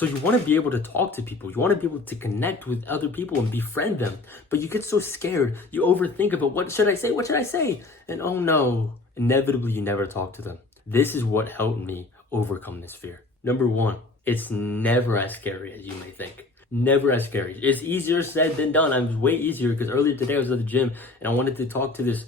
So you want to be able to talk to people. You want to be able to connect with other people and befriend them. But you get so scared. You overthink about what should I say? What should I say? And oh no, inevitably you never talk to them. This is what helped me overcome this fear. Number one, it's never as scary as you may think. Never as scary. It's easier said than done. I'm way easier because earlier today I was at the gym and I wanted to talk to this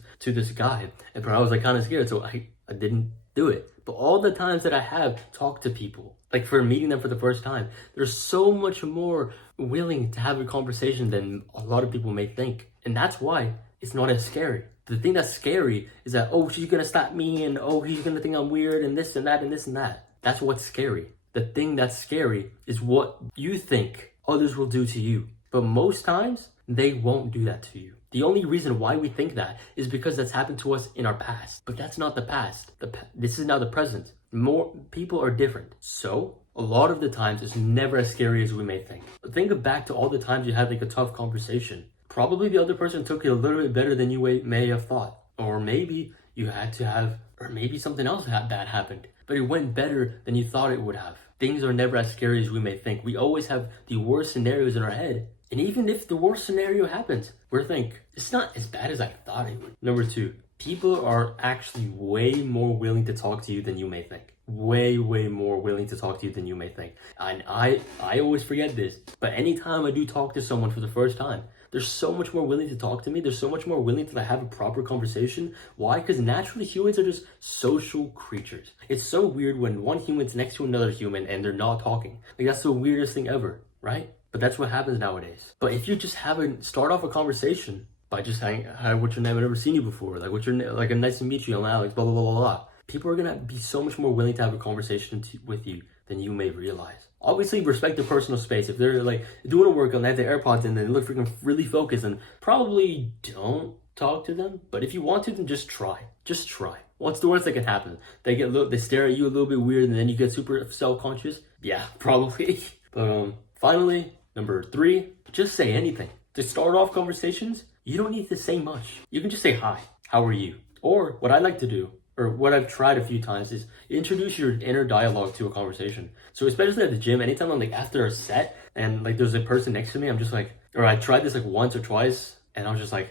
guy, and I was like kind of scared, so I didn't do it. But all the times that I have talked to people, like for meeting them for the first time, they're so much more willing to have a conversation than a lot of people may think, and that's why it's not as scary. The thing that's scary is that, oh, she's gonna stop me, and oh, he's gonna think I'm weird, and this and that and this and that. That's what's scary. The thing that's scary is what you think others will do to you. But most times, they won't do that to you. The only reason why we think that is because that's happened to us in our past. But that's not the past. This is now the present. More people are different. So, a lot of the times, it's never as scary as we may think. Think back to all the times you had like a tough conversation. Probably the other person took it a little bit better than you may have thought. Or maybe you had to have, or maybe something else bad happened. But it went better than you thought it would have. Things are never as scary as we may think. We always have the worst scenarios in our head. And even if the worst scenario happens, we're think, it's not as bad as I thought it would. Number two, people are actually way more willing to talk to you than you may think. Way more willing to talk to you than you may think. And I always forget this, but anytime I do talk to someone for the first time, they're so much more willing to talk to me. They're so much more willing to have a proper conversation. Why? Because naturally humans are just social creatures. It's so weird when one human's next to another human and they're not talking. Like that's the weirdest thing ever, right? But that's what happens nowadays. But if you just start off a conversation by just saying, hi, what's your name? I've never seen you before. Like, what's your name? Like, nice to meet you. I'm Alex, blah, blah, blah, blah, blah. People are going to be so much more willing to have a conversation with you than you may realize. Obviously, respect their personal space. If they're like doing a workout and they have their AirPods in and they look freaking really focused, and probably don't talk to them. But if you want to, then just try. Just try. What's the worst that can happen? They stare at you a little bit weird and then you get super self-conscious? Yeah, probably. But finally, number three, just say anything. To start off conversations, you don't need to say much. You can just say hi. How are you? Or what I like to do, or what I've tried a few times, is introduce your inner dialogue to a conversation. So especially at the gym, anytime I'm like after a set and like there's a person next to me, I'm just like, or I tried this like once or twice and I was just like,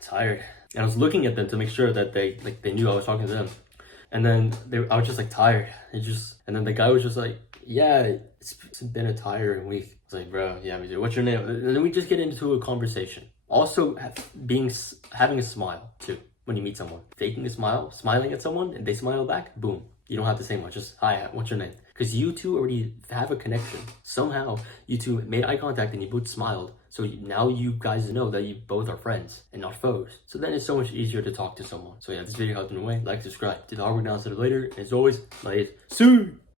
tired. And I was looking at them to make sure that they knew I was talking to them. And then I was just like tired. And then the guy was just like, yeah, it's been a tiring week. I was like, bro, yeah, we do. What's your name? And then we just get into a conversation. Also, having a smile too. When you meet someone, faking a smile, smiling at someone, and they smile back, boom. You don't have to say much, just, hi, what's your name? Because you two already have a connection. Somehow, you two made eye contact and you both smiled. So now you guys know that you both are friends and not foes. So then it's so much easier to talk to someone. So yeah, this video helped in a way. Like, subscribe. Do the hard work now, instead of later. And as always, my soon.